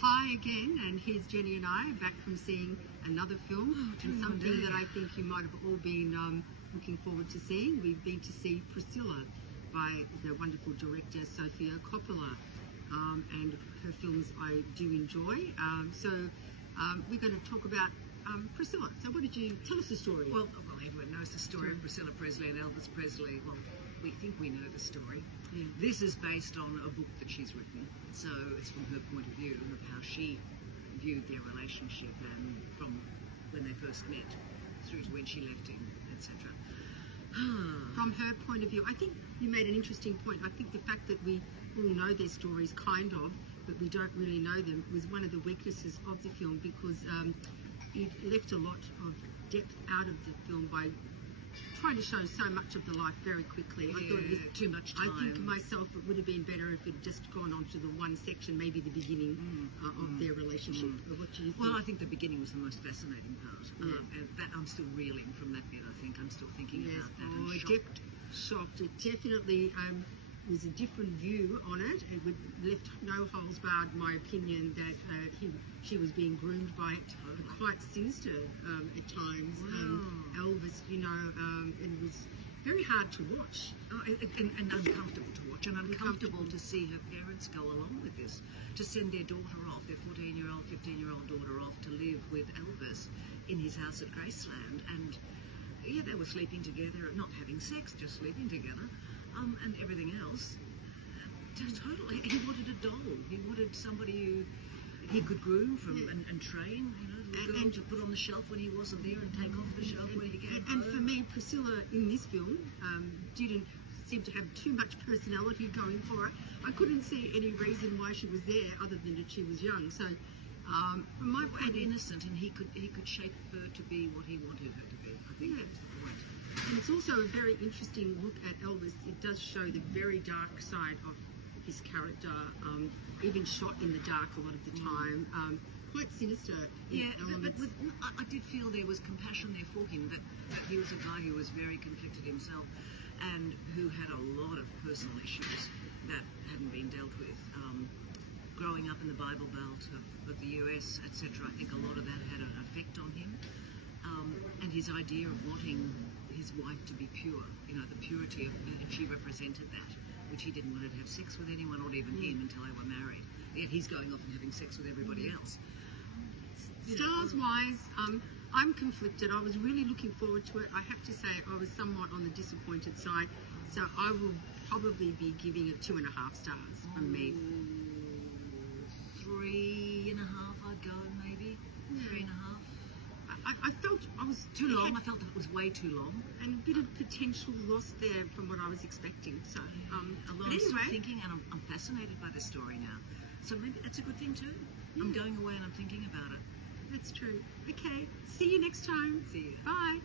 Hi again, and here's Jenny and I back from seeing another film, and something that I think you might have all been looking forward to seeing. We've been to see Priscilla by the wonderful director Sofia Coppola, and her films I do enjoy. So we're going to talk about Priscilla. So what did you tell us the story? Well, everyone knows the story of Priscilla Presley and Elvis Presley. Well, we think we know the story. Yeah. This is based on a book that she's written, so it's from her point of view of how she viewed their relationship, and from when they first met through to when she left him, etc. From her point of view, I think you made an interesting point. I think the fact that we all know their stories, kind of, but we don't really know them, was one of the weaknesses of the film, because it left a lot of depth out of the film by trying to show so much of the life very quickly. Yeah, I thought it was too much time. I think myself it would have been better if it had just gone on to the one section, maybe the beginning of their relationship. What do you think? Well, I think the beginning was the most fascinating part, Yeah. and that I'm still reeling from that bit. I think I'm still thinking about that. Oh, And shocked. shocked. It definitely was a different view on it. It would left no holes barred my opinion that she was being groomed by quite sinister at times. Elvis, it was very hard to watch. And uncomfortable to watch, and uncomfortable to see her parents go along with this, to send their daughter off, their 14-year-old, 15-year-old daughter off to live with Elvis in his house at Graceland. And yeah, they were sleeping together, not having sex, just sleeping together, and everything else. Totally, he wanted a doll. He wanted somebody who he could groom from and train, and to put on the shelf when he wasn't there, and take off the shelf when he came home. And for me, Priscilla in this film didn't seem to have too much personality going for her. I couldn't see any reason why she was there other than that she was young. So, from my point, innocent, and he could shape her to be what he wanted her to be. I think that's the point. And it's also a very interesting look at Elvis. It does show the very dark side of his character, even shot in the dark a lot of the time. Quite sinister in elements. But I did feel there was compassion there for him, that he was a guy who was very conflicted himself and who had a lot of personal issues that hadn't been dealt with. Growing up in the Bible Belt of the US, etc., I think a lot of that had an effect on him. And his idea of wanting his wife to be pure, the purity of her, and she represented that, which he didn't want her to have sex with anyone, or even him, until they were married. Yet he's going off and having sex with everybody else. Stars-wise, I'm conflicted. I was really looking forward to it. I have to say I was somewhat on the disappointed side, so I will probably be giving it 2.5 stars from me. 3.5 I'd go, maybe. 3.5. I felt I was too long. I felt that it was way too long, and a bit of potential lost there from what I was expecting. So, I'm still thinking, and I'm fascinated by the story now. So maybe that's a good thing too. Yeah. I'm going away and I'm thinking about it. That's true. Okay, see you next time. See you. Bye.